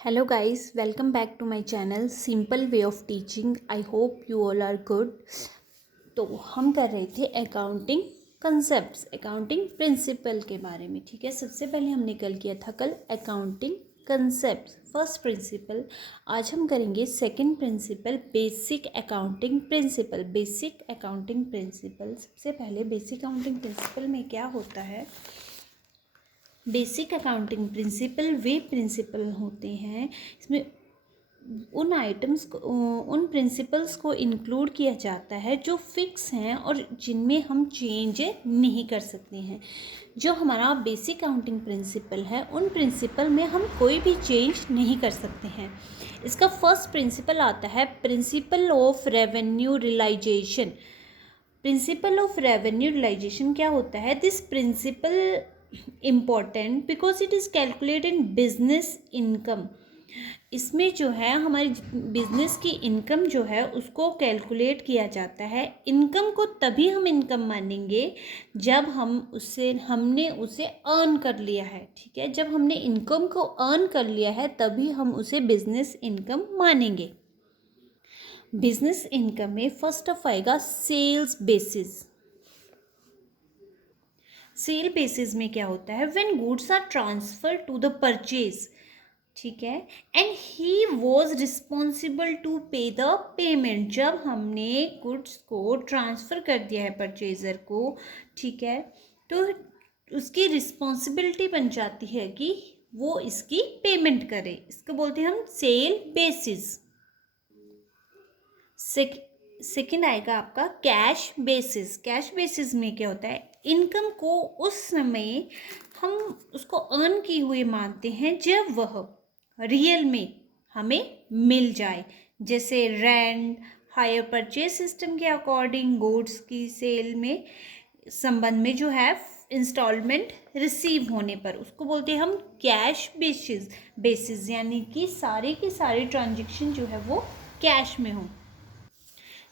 Hello guys, welcome back to my channel Simple Way of Teaching. I hope you all are good. तो हम कर रहे थे accounting concepts, accounting principle के बारे में। ठीक है, सबसे पहले हमने कल किया था अकाउंटिंग कंसेप्ट्स, फर्स्ट प्रिंसिपल। आज हम करेंगे second principle, basic accounting principle. Basic accounting principle, सबसे पहले बेसिक अकाउंटिंग प्रिंसिपल में क्या होता है। बेसिक अकाउंटिंग प्रिंसिपल वे प्रिंसिपल होते हैं, इसमें उन आइटम्स को, उन प्रिंसिपल्स को इंक्लूड किया जाता है जो फिक्स हैं और जिनमें हम चेंज नहीं कर सकते हैं। जो हमारा बेसिक अकाउंटिंग प्रिंसिपल है, उन प्रिंसिपल में हम कोई भी चेंज नहीं कर सकते हैं। इसका फर्स्ट प्रिंसिपल आता है principle of revenue realisation. Principle of revenue realisation क्या होता है? This principle important because it is calculate in business income. इसमें जो है हमारी बिजनेस की इनकम जो है उसको कैलकुलेट किया जाता है। इनकम को तभी हम इनकम मानेंगे जब हमने उसे अर्न कर लिया है। ठीक है, जब हमने इनकम को अर्न कर लिया है तभी हम उसे बिजनेस इनकम मानेंगे। बिजनेस इनकम में फर्स्ट ऑफ आएगा सेल्स बेसिस। सेल बेसिस में क्या होता है? When goods are transfer to the purchase, ठीक है, and he was responsible to pay the payment. जब हमने गुड्स को ट्रांसफ़र कर दिया है परचेजर को, ठीक है, तो उसकी रिस्पॉन्सिबिलिटी बन जाती है कि वो इसकी पेमेंट करे। इसको बोलते हैं हम सेल बेसिस। सेकेंड आएगा आपका कैश बेसिस। कैश बेसिस में क्या होता है? इनकम को उस समय हम उसको अर्न की हुई मानते हैं जब वह रियल में हमें मिल जाए, जैसे रेंट, हायर परचेज सिस्टम के अकॉर्डिंग गुड्स की सेल में संबंध में जो है इंस्टॉलमेंट रिसीव होने पर, उसको बोलते हैं हम कैश बेसिस, यानी कि सारे के सारे ट्रांजेक्शन जो है वो कैश में हो।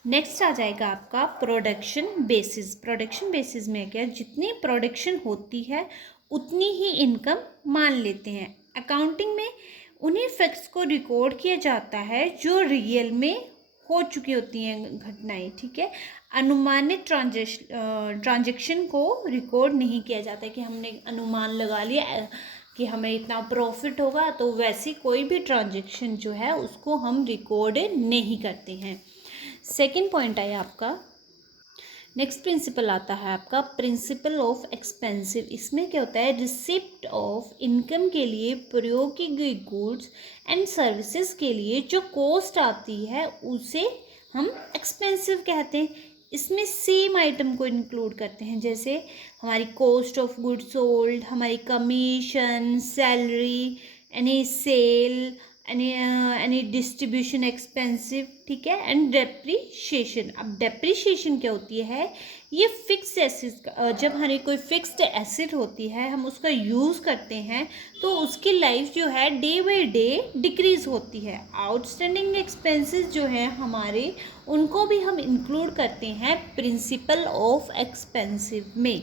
नेक्स्ट आ जाएगा आपका प्रोडक्शन बेसिस। प्रोडक्शन बेसिस में क्या, जितनी प्रोडक्शन होती है उतनी ही इनकम मान लेते हैं। अकाउंटिंग में उन्हीं फैक्ट्स को रिकॉर्ड किया जाता है जो रियल में हो चुकी होती हैं घटनाएं। ठीक है, अनुमानित ट्रांजेक्शन को रिकॉर्ड नहीं किया जाता कि हमने अनुमान लगा लिया कि हमें इतना प्रॉफिट होगा, तो वैसी कोई भी ट्रांजेक्शन जो है उसको हम रिकॉर्ड नहीं करते हैं। सेकेंड पॉइंट आया आपका। नेक्स्ट प्रिंसिपल आता है आपका प्रिंसिपल ऑफ एक्सपेंसिव। इसमें क्या होता है? रिसिप्ट ऑफ इनकम के लिए प्रयोग की गई गुड्स एंड सर्विसेज के लिए जो कॉस्ट आती है उसे हम एक्सपेंसिव कहते हैं। इसमें सेम आइटम को इंक्लूड करते हैं, जैसे हमारी कॉस्ट ऑफ गुड्स सोल्ड, हमारी commission, salary, any sale, any distribution expensive, ठीक है, एंड डेप्रीशिएशन। अब डेप्रीशिएशन क्या होती है? ये फिक्स एसेट, जब हमारी कोई फिक्स्ड एसेट होती है हम उसका यूज़ करते हैं तो उसकी लाइफ जो है डे बाय डे डिक्रीज होती है। आउटस्टैंडिंग एक्सपेंसेस जो है हमारे, उनको भी हम इंक्लूड करते हैं प्रिंसिपल ऑफ एक्सपेंसिव में।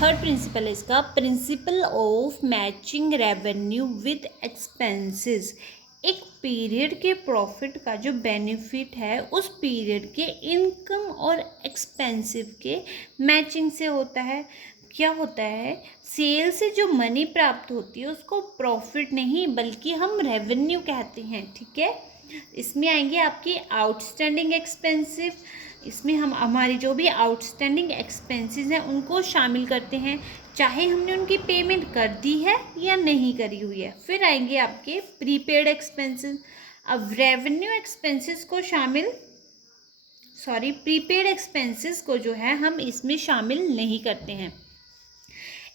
थर्ड प्रिंसिपल है इसका principle of matching revenue with expenses. एक पीरियड के प्रॉफिट का जो बेनिफिट है उस पीरियड के इनकम और एक्सपेंसिव के मैचिंग से होता है। क्या होता है? सेल से जो मनी प्राप्त होती है उसको प्रॉफिट नहीं बल्कि हम रेवेन्यू कहते हैं। ठीक है, इसमें आएंगे आपकी आउटस्टैंडिंग एक्सपेंसिव। इसमें हम हमारी जो भी आउटस्टैंडिंग एक्सपेंसेस हैं उनको शामिल करते हैं, चाहे हमने उनकी पेमेंट कर दी है या नहीं करी हुई है। फिर आएंगे आपके प्रीपेड एक्सपेंसेस। अब रेवेन्यू एक्सपेंसेस को प्रीपेड एक्सपेंसेस को जो है हम इसमें शामिल नहीं करते हैं।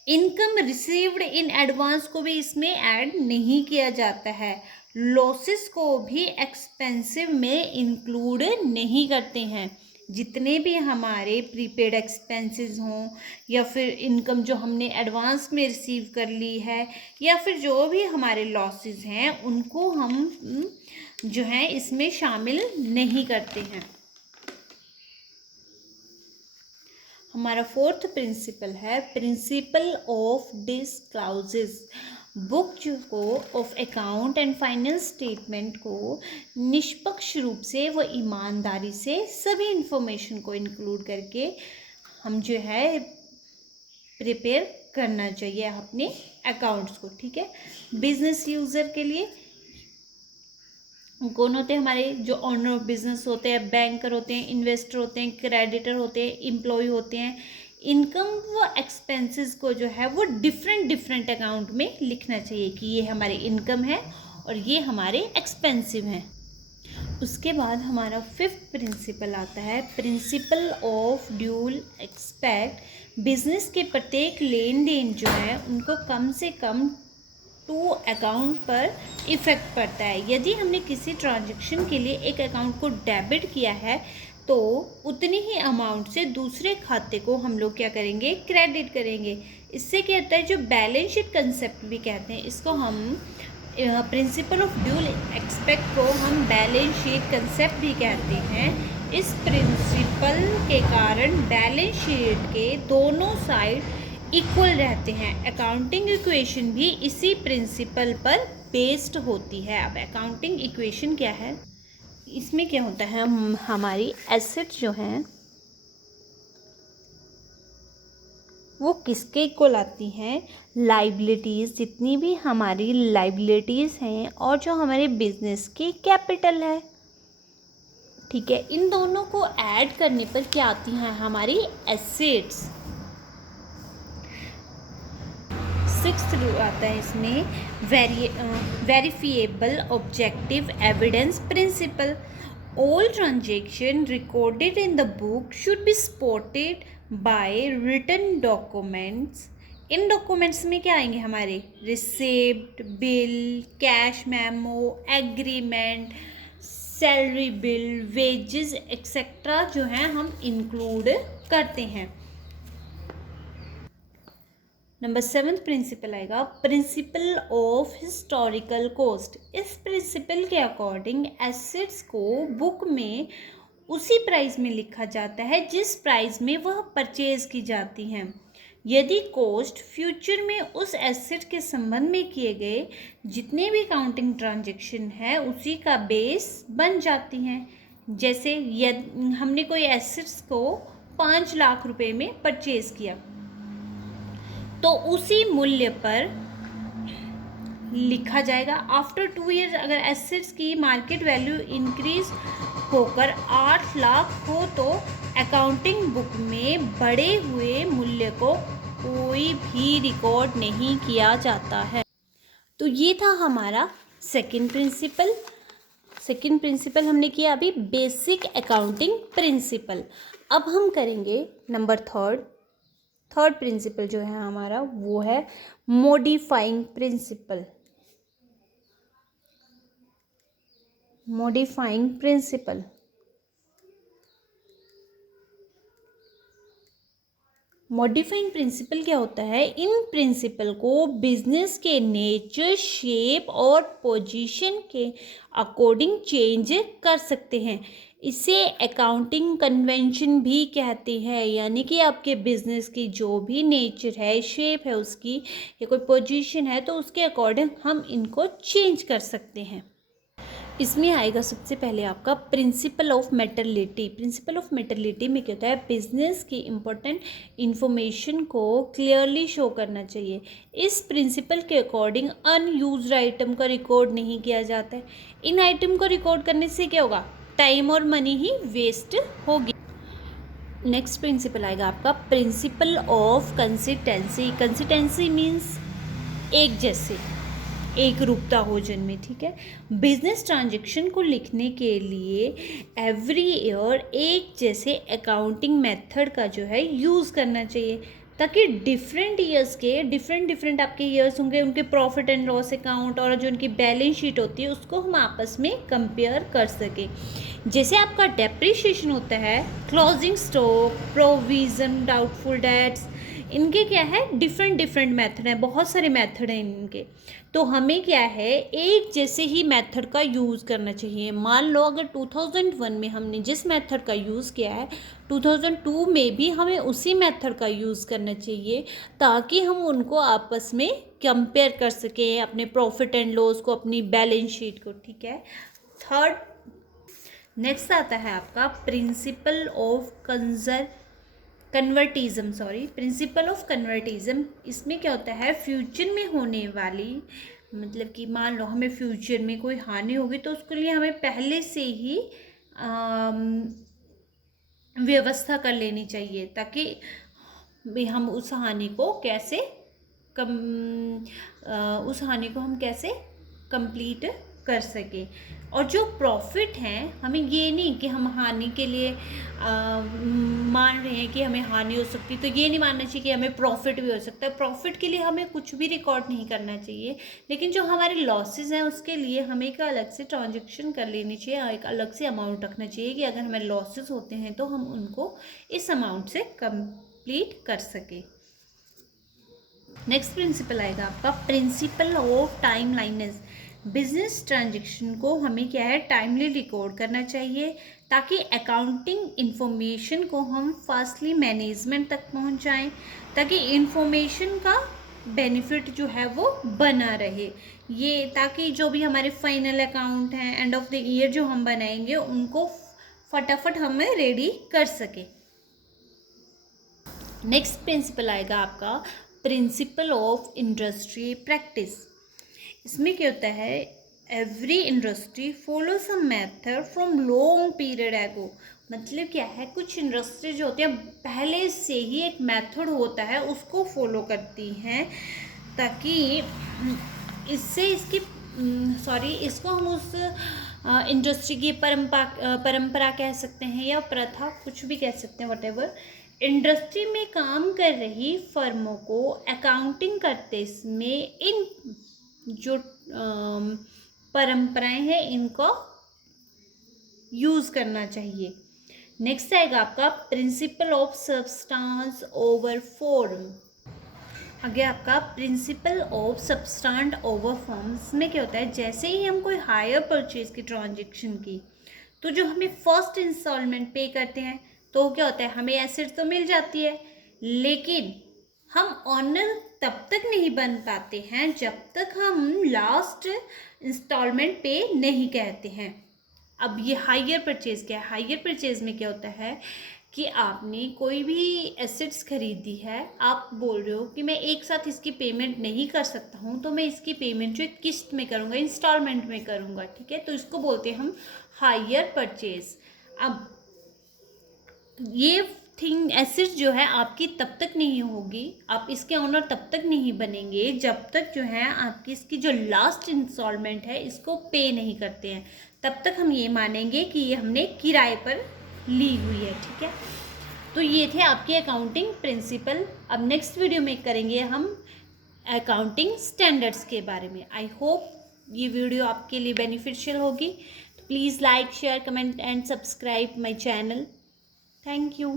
इनकम रिसीव्ड इन एडवांस को भी इसमें ऐड नहीं किया जाता है। लॉसेस को भी एक्सपेंसिव में इंक्लूड नहीं करते हैं। जितने भी हमारे प्रीपेड एक्सपेंसेस हों या फिर इनकम जो हमने एडवांस में रिसीव कर ली है या फिर जो भी हमारे लॉसेस हैं उनको हम जो है इसमें शामिल नहीं करते हैं। हमारा फोर्थ प्रिंसिपल है प्रिंसिपल ऑफ डिस्क्लोजर्स। बुक जो को of account and finance statement को निष्पक्ष रूप से व ईमानदारी से सभी इंफॉर्मेशन को इंक्लूड करके हम जो है प्रिपेयर करना चाहिए अपने अकाउंट्स को, ठीक है। बिजनेस यूज़र के लिए कौन होते हैं? हमारे जो ऑनर ऑफ बिजनेस होते हैं, बैंकर होते हैं, इन्वेस्टर होते हैं, क्रेडिटर होते हैं, एम्प्लॉय होते हैं। इनकम व एक्सपेंसेस को जो है वो डिफरेंट अकाउंट में लिखना चाहिए कि ये हमारे इनकम है और ये हमारे एक्सपेंसिव हैं। उसके बाद हमारा फिफ्थ प्रिंसिपल आता है principle of dual expect. Business के प्रत्येक लेन देन जो है उनको कम से कम टू अकाउंट पर इफ़ेक्ट पड़ता है। यदि हमने किसी ट्रांजैक्शन के लिए एक अकाउंट को डेबिट किया है तो उतनी ही अमाउंट से दूसरे खाते को हम लोग क्या करेंगे? क्रेडिट करेंगे। इससे क्या होता है, जो बैलेंस शीट कंसेप्ट भी कहते हैं, इसको हम प्रिंसिपल ऑफ ड्यूल एक्सपेक्ट को हम बैलेंस शीट कंसेप्ट भी कहते हैं। इस प्रिंसिपल के कारण बैलेंस शीट के दोनों साइड इक्वल रहते हैं। अकाउंटिंग इक्वेशन भी इसी प्रिंसिपल पर बेस्ड होती है। अब अकाउंटिंग इक्वेशन क्या है? इसमें क्या होता है, हमारी एसेट जो हैं वो किसके इक्वल आती हैं? लाइबिलिटीज़, जितनी भी हमारी लाइबिलिटीज़ हैं और जो हमारे बिजनेस की कैपिटल है, ठीक है। इन दोनों को ऐड करने पर क्या आती हैं? हमारी एसेट्स। सिक्स्थ आता है इसमें verifiable objective evidence principle. All transaction recorded in the book should be spotted by written documents. In documents में क्या आएंगे? हमारे receipt, bill, cash memo, agreement, salary bill, wages etcetera जो हैं हम इंक्लूड करते हैं। नंबर 7th प्रिंसिपल आएगा प्रिंसिपल ऑफ हिस्टोरिकल कॉस्ट। इस प्रिंसिपल के अकॉर्डिंग एसेट्स को बुक में उसी प्राइस में लिखा जाता है जिस प्राइस में वह परचेज की जाती हैं। यदि कॉस्ट फ्यूचर में उस एसेट के संबंध में किए गए जितने भी काउंटिंग ट्रांजैक्शन है उसी का बेस बन जाती हैं। जैसे यदि हमने कोई एसेट्स को 5 लाख रुपए में परचेज किया तो उसी मूल्य पर लिखा जाएगा। आफ्टर 2 ईयर्स अगर एसेट्स की मार्केट वैल्यू इंक्रीज होकर 8 लाख हो तो अकाउंटिंग बुक में बढ़े हुए मूल्य को कोई भी रिकॉर्ड नहीं किया जाता है। तो ये था हमारा सेकंड प्रिंसिपल हमने किया अभी बेसिक अकाउंटिंग प्रिंसिपल। अब हम करेंगे नंबर थर्ड प्रिंसिपल जो है हमारा वो है मॉडिफाइंग प्रिंसिपल। मॉडिफाइंग प्रिंसिपल क्या होता है? इन प्रिंसिपल को बिजनेस के नेचर, शेप और पोजीशन के अकॉर्डिंग चेंज कर सकते हैं। इसे अकाउंटिंग कन्वेंशन भी कहते हैं, यानी कि आपके बिजनेस की जो भी नेचर है, शेप है उसकी, या कोई पोजीशन है तो उसके अकॉर्डिंग हम इनको चेंज कर सकते हैं। इसमें आएगा सबसे पहले आपका प्रिंसिपल ऑफ मेटरलिटी। प्रिंसिपल ऑफ मेटरलिटी में क्या होता है? बिजनेस की इम्पोर्टेंट इन्फॉर्मेशन को क्लियरली शो करना चाहिए। इस प्रिंसिपल के अकॉर्डिंग अनयूज्ड आइटम का रिकॉर्ड नहीं किया जाता है। इन आइटम को रिकॉर्ड करने से क्या होगा? टाइम और मनी ही वेस्ट होगी। नेक्स्ट प्रिंसिपल आएगा आपका principle of consistency. Consistency means एक जैसे, एक रूपता हो जिनमें, ठीक है। बिजनेस ट्रांजैक्शन को लिखने के लिए एवरी ईयर एक जैसे अकाउंटिंग मेथड का जो है यूज़ करना चाहिए ताकि डिफरेंट ईयर्स के डिफरेंट आपके ईयर्स होंगे, उनके प्रॉफिट एंड लॉस अकाउंट और जो उनकी बैलेंस शीट होती है उसको हम आपस में कंपेयर कर सकें। जैसे आपका डेप्रिसिएशन होता है, closing stock, provision, doubtful debts, इनके क्या है, डिफरेंट डिफरेंट मेथड हैं, बहुत सारे मेथड हैं इनके। तो हमें क्या है, एक जैसे ही मेथड का यूज़ करना चाहिए। मान लो अगर 2001 में हमने जिस मेथड का यूज़ किया है, 2002 में भी हमें उसी मेथड का यूज़ करना चाहिए, ताकि हम उनको आपस में कंपेयर कर सकें, अपने प्रॉफिट एंड लॉस को, अपनी बैलेंस शीट को, ठीक है। थर्ड, नेक्स्ट आता है आपका प्रिंसिपल ऑफ प्रिंसिपल ऑफ कन्वर्टिज्म। इसमें क्या होता है, फ्यूचर में होने वाली, मतलब कि मान लो हमें फ्यूचर में कोई हानि होगी तो उसके लिए हमें पहले से ही व्यवस्था कर लेनी चाहिए, ताकि भी हम उस हानि को कैसे उस हानि को हम कैसे कंप्लीट कर सके। और जो प्रॉफिट हैं, हमें ये नहीं कि हम हानि के लिए मान रहे हैं कि हमें हानि हो सकती, तो ये नहीं मानना चाहिए कि हमें प्रॉफिट भी हो सकता है। प्रॉफिट के लिए हमें कुछ भी रिकॉर्ड नहीं करना चाहिए, लेकिन जो हमारे लॉसेस हैं उसके लिए हमें एक अलग से ट्रांजेक्शन कर लेनी चाहिए, एक अलग से अमाउंट रखना चाहिए कि अगर हमें लॉसेस होते हैं तो हम उनको इस अमाउंट से कंप्लीट कर सके। नेक्स्ट प्रिंसिपल आएगा आपका प्रिंसिपल ऑफ टाइमलाइनेस। बिजनेस ट्रांजेक्शन को हमें क्या है, टाइमली रिकॉर्ड करना चाहिए, ताकि अकाउंटिंग इंफॉर्मेशन को हम फास्टली मैनेजमेंट तक पहुंचाएं, ताकि इंफॉर्मेशन का बेनिफिट जो है वो बना रहे। ये ताकि जो भी हमारे फाइनल अकाउंट हैं, एंड ऑफ द ईयर जो हम बनाएंगे, उनको फटाफट हमें रेडी कर सके। नेक्स्ट प्रिंसिपल आएगा आपका प्रिंसिपल ऑफ इंडस्ट्री प्रैक्टिस। इसमें क्या होता है, every industry follow some method from long period ago. मतलब क्या है, कुछ इंडस्ट्री जो होती हैं पहले से ही एक मेथड होता है उसको फॉलो करती हैं, ताकि इससे इसको हम उस इंडस्ट्री की परंपरा कह सकते हैं, या प्रथा, कुछ भी कह सकते हैं, वटेवर। इंडस्ट्री में काम कर रही फर्मों को अकाउंटिंग करते समय इन जो परंपराएं हैं इनको यूज़ करना चाहिए। नेक्स्ट आएगा आपका principle of substance over form. आगे आपका principle of substance over form. इसमें क्या होता है, जैसे ही हम कोई हायर परचेज की ट्रांजेक्शन की, तो जो हमें फर्स्ट इंस्टॉलमेंट पे करते हैं, तो क्या होता है, हमें एसेट तो मिल जाती है, लेकिन हम ऑनर तब तक नहीं बन पाते हैं जब तक हम लास्ट इंस्टॉलमेंट पे नहीं कहते हैं। अब ये हायर परचेज क्या है, हायर परचेज में क्या होता है कि आपने कोई भी एसेट्स खरीदी है, आप बोल रहे हो कि मैं एक साथ इसकी पेमेंट नहीं कर सकता हूँ, तो मैं इसकी पेमेंट जो किस्त में करूँगा, इंस्टॉलमेंट में करूँगा, ठीक है। तो इसको बोलते हैं हम हायर परचेज। अब ये थिंग एसेट जो है आपकी तब तक नहीं होगी, आप इसके ओनर तब तक नहीं बनेंगे जब तक जो है आपकी इसकी जो लास्ट इंस्टॉलमेंट है इसको पे नहीं करते हैं। तब तक हम ये मानेंगे कि ये हमने किराए पर ली हुई है, ठीक है। तो ये थे आपके अकाउंटिंग प्रिंसिपल। अब नेक्स्ट वीडियो में करेंगे हम अकाउंटिंग स्टैंडर्ड्स के बारे में। आई होप ये वीडियो आपके लिए बेनिफिशियल होगी। तो please like, share, comment and subscribe my channel. Thank you.